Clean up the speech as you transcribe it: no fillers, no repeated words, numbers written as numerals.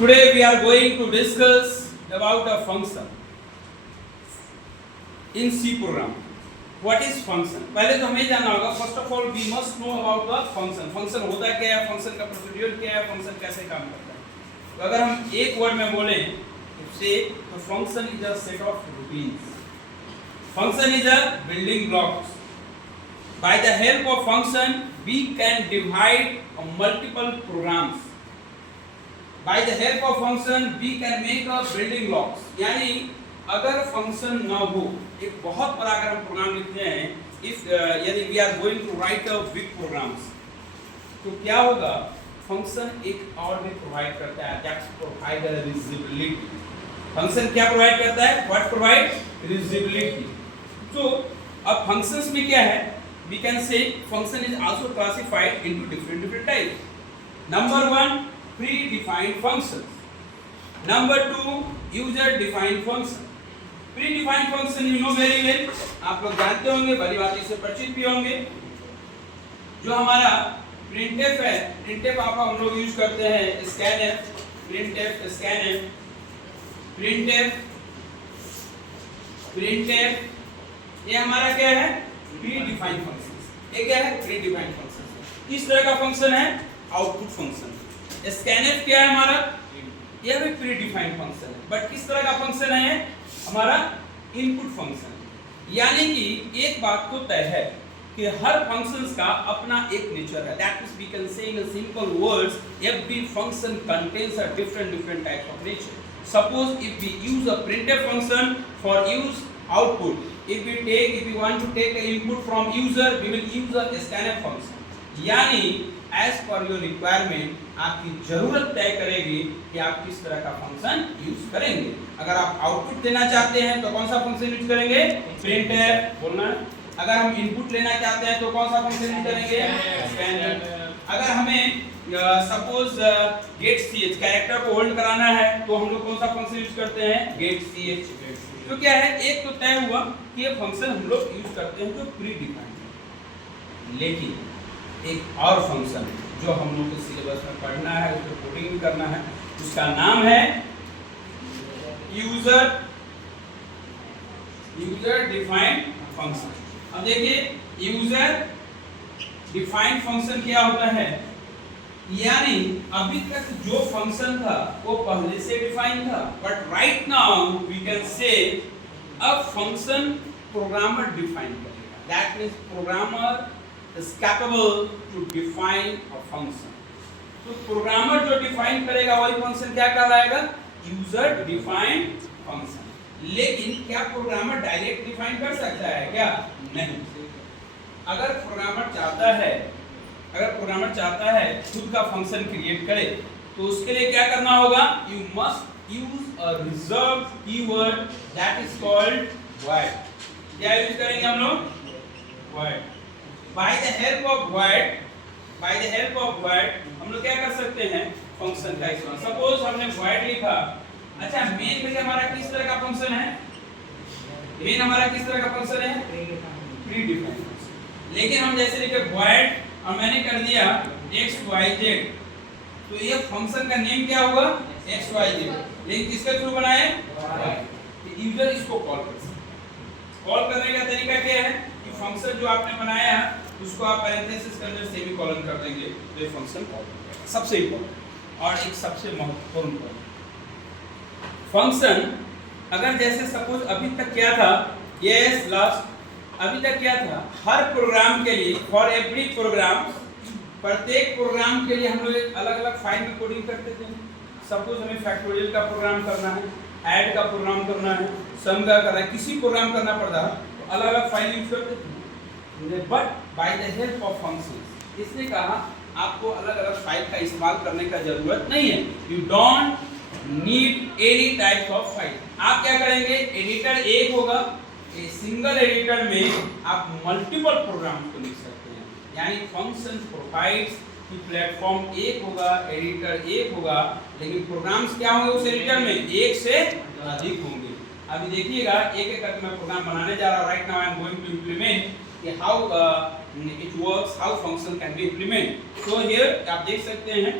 Today we are going to discuss about a function in C program. What is function? पहले तो हमें जानना होगा, first of all we must know about the function. Function होता क्या है, function का प्रोसीड्यूर क्या है, function कैसे काम करता है. तो अगर हम एक वर्ड में बोलें तो function is a set of routines. Function is a building blocks. By the help of function we can divide multiple programs. By the help of function we can make a building blocks. यानी अगर function ना हो, एक बहुत बड़ा अगर हम programme लिखते हैं, if यदि we are going to write a big programs, तो क्या होगा, फंक्शन एक और भी प्रोवाइड करता है, that provide a reusability. Function क्या प्रोवाइड करता है? What provide? Reusability. तो अब फंक्शंस में क्या है? We can say function is also classified into different types. Number one, predefined functions. Number two, user-defined function. Predefined function you know very well. आप लोग जानते होंगे, भली बात इससे परिचित भी होंगे. जो हमारा printf है, printf आप हम लोग यूज करते हैं, scanf, printf, scanf, printf, ये हमारा क्या है? Predefined functions. ये क्या है? Predefined functions. किस तरह का फंक्शन है? Output function. scanf क्या है हमारा? यह भी प्रीडिफाइंड फंक्शन है, बट किस तरह का फंक्शन है? हमारा इनपुट फंक्शन. यानी कि एक बात तो तय है कि हर फंक्शंस का अपना एक नेचर है. That means we can say in simple words every function contains a different types of nature. Suppose if we use a printf function for use output, if we want to take an input from user, we will use a scanf function. यानी as per your requirement आपकी जरूरत तय करेगी कि आप किस तरह का फंक्शन यूज करेंगे. अगर आप आउटपुट देना चाहते हैं तो कौन सा फंक्शन यूज करेंगे? printf बोलना. अगर हम इनपुट लेना चाहते हैं तो कौन सा फंक्शन यूज करेंगे? scanf. अगर हमें सपोज getch कैरेक्टर को होल्ड कराना है तो हम लोग कौन सा फंक्शन यूज करते हैं? getch. तो क्या है, एक तो तय हुआ कि ये फंक्शन हम लोग यूज करते हैं जो प्री डिफाइंड है. लेकिन एक और फंक्शन जो हम लोग के सिलेबस में पढ़ना है, उसको कोडिंग भी करना है, उसका नाम है यूजर डिफाइंड फंक्शन. अब देखिए यूजर डिफाइंड फंक्शन क्या होता है, यानी अभी तक जो फंक्शन था वो पहले से डिफाइन था, but right now we can say अब फंक्शन प्रोग्रामर डिफाइन करेगा. That means programmer is capable to define a function. तो प्रोग्रामर जो डिफाइन करेगा वही फंक्शन क्या कहलाएगा? User defined function. लेकिन क्या प्रोग्रामर डायरेक्ट डिफाइन कर सकता है क्या? नहीं. अगर प्रोग्रामर चाहता है खुद का फंक्शन क्रिएट करे तो उसके लिए क्या करना होगा? You must use a reserve keyword that is called void. क्या यूज करेंगे हम लोग? void. By the help of void हम लोग क्या कर सकते हैं? फंक्शन का इस्तेमाल. सपोज हमने void लिखा. अच्छा, मेन में हमारा किस तरह का फंक्शन है? मेन हमारा किस तरह का फंक्शन है? प्रीडिफाइंड. लेकिन हम जैसे लिखे void और मैंने कर दिया xyz, तो ये फंक्शन का नेम क्या होगा? xyz. लेकिन किसके थ्रू बनाए? यूजर इसको कॉल कर सकते हैं. कॉल करने का तरीका क्या है कि फंक्शन जो आपने बनाया उसको आप पैरेंथेसिस के अंदर सेमीकोलन कर देंगे तो ये फंक्शन कॉल हो जाएगा. सबसे इम्पोर्टेंट और एक सबसे महत्वपूर्ण फंक्शन. अगर जैसे सपोज अभी तक क्या था? यस लास्ट अभी तक क्या था? हर प्रोग्राम के लिए, फॉर एवरी प्रोग्राम, प्रत्येक प्रोग्राम के लिए हम लोग एक अलग अलग फाइल में कोडिंग करते थे. सपोज हमें फैक्टोरियल का प्रोग्राम करना है, ऐड का प्रोग्राम करना है, सम का करना है, किसी प्रोग्राम करना पड़ता है तो अलग अलग फाइल यूज करते थे. But by the help of functions इसने कहा आपको अलग अलग फाइल का इस्तेमाल करने का जरूरत नहीं है. You don't need any type of file. आप क्या करेंगे? एडिटर एक होगा, ए सिंगल एडिटर में आप मल्टीपल प्रोग्राम को लिख सकते हैं. यानी फंक्शन प्रोवाइड्स कि प्लेटफॉर्म एक होगा, एडिटर एक होगा, लेकिन प्रोग्राम्स क्या होंगे उस एडिटर में? एक से अधिक होंगे. अभी देखिएगा एक एक करके मैं प्रोग्राम बनाने जा रहा हूं. Right now I am going to implement how it works, how function can be implemented. So here आप देख सकते हैं